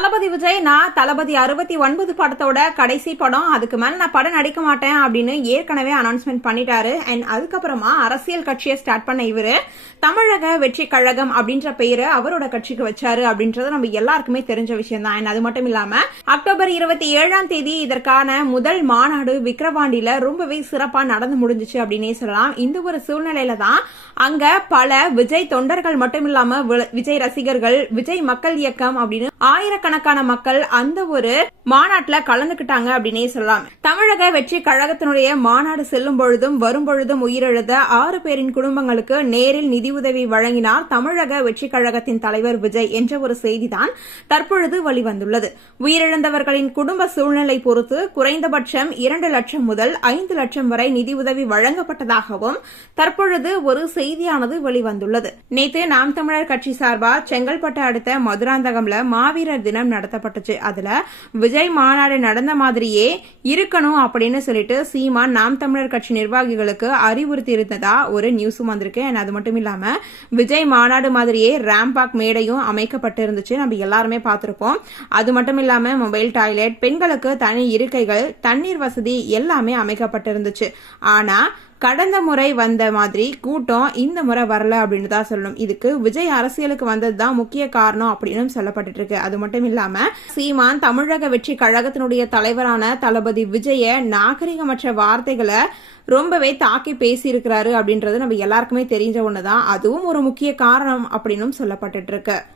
தளபதி விஜய் நான் தளபதி 69 படத்தோட கடைசி படம், அதுக்கு மேல நான் படம் நடிக்க மாட்டேன் அப்படின்னு ஏற்கனவே அனௌன்ஸ்மெண்ட் பண்ணிட்டாரு. அண்ட் அதுக்கப்புறமா அரசியல் கட்சியை ஸ்டார்ட் பண்ண இவரு தமிழக வெற்றி கழகம் அப்படின்ற பெயரை அவரோட கட்சிக்கு வச்சாரு அப்படின்றது நம்ம எல்லாருக்குமே தெரிஞ்ச விஷயம் தான். அண்ட் அது மட்டும் இல்லாம அக்டோபர் 27ஆம் தேதி இதற்கான முதல் மாநாடு விக்கிரவாண்டியில ரொம்பவே சிறப்பா நடந்து முடிஞ்சிச்சு அப்படின்னே சொல்லலாம். இந்த ஒரு சூழ்நிலையில தான் அங்க பல விஜய் தொண்டர்கள் மட்டும் இல்லாம விஜய் ரசிகர்கள், விஜய் மக்கள் இயக்கம் அப்படின்னு ஆயிரக்கணக்கான மக்கள் அந்த ஒரு மாநாட்டுல கலந்துகிட்டாங்க அப்படின்னே சொல்லலாம். தமிழக வெற்றி கழகத்தினுடைய மாநாடு செல்லும் பொழுதும் வரும் பொழுதும் உயிரிழந்த 6 பேரின் குடும்பங்களுக்கு நேரில் நிதியுதவி வழங்கினார் தமிழக வெற்றி கழகத்தின் தலைவர் விஜய் என்ற ஒரு செய்திதான் தற்பொழுது வெளிவந்துள்ளது. உயிரிழந்தவர்களின் குடும்ப சூழ்நிலை பொறுத்து குறைந்தபட்சம் 2 லட்சம் முதல் 5 லட்சம் வரை நிதியுதவி வழங்கப்பட்டதாகவும் தற்பொழுது ஒரு செய்தியானது வெளிவந்துள்ளது. நேற்று நாம் தமிழர் கட்சி சார்பா செங்கல்பட்டு அடுத்த மதுராந்தகம்ல மாவீரர் தினம் நடத்தப்பட்டுச்சு. அதுல விஜய் மாநாடு நடந்த மாதிரியே இருக்கணும் அப்படின்னு சொல்லிட்டு சீமான் நாம் தமிழர் கட்சி நிர்வாகிகளுக்கு அறிவுறுத்தி இருந்ததா ஒரு நியூஸும் வந்திருக்கு. அது மட்டும் இல்லாம விஜய் மாநாடு மாதிரியே ரேம்பாக் மேடையும் அமைக்கப்பட்டு இருந்துச்சு. நம்ம எல்லாருமே பார்த்திருப்போம். அது மட்டும் இல்லாம மொபைல் டாய்லெட், பெண்களுக்கு தனி இருக்கைகள், தண்ணீர் வசதி எல்லாமே அமைக்கப்பட்டு இருந்துச்சு. ஆனா கடந்த முறை வந்த மாதிரி கூட்டம் இந்த முறை வரல அப்படின்னு தான் சொல்லணும். இதுக்கு விஜய் அரசியலுக்கு வந்ததுதான் முக்கிய காரணம் அப்படின்னு சொல்லப்பட்டு இருக்கு. அது மட்டும் இல்லாம சீமான் தமிழக வெற்றி கழகத்தினுடைய தலைவரான தளபதி விஜய நாகரிகமற்ற வார்த்தைகளை ரொம்பவே தாக்கி பேசியிருக்கிறாரு அப்படின்றது நம்ம எல்லாருக்குமே தெரிஞ்ச ஒண்ணுதான். அதுவும் ஒரு முக்கிய காரணம் அப்படின்னு சொல்லப்பட்டு இருக்கு.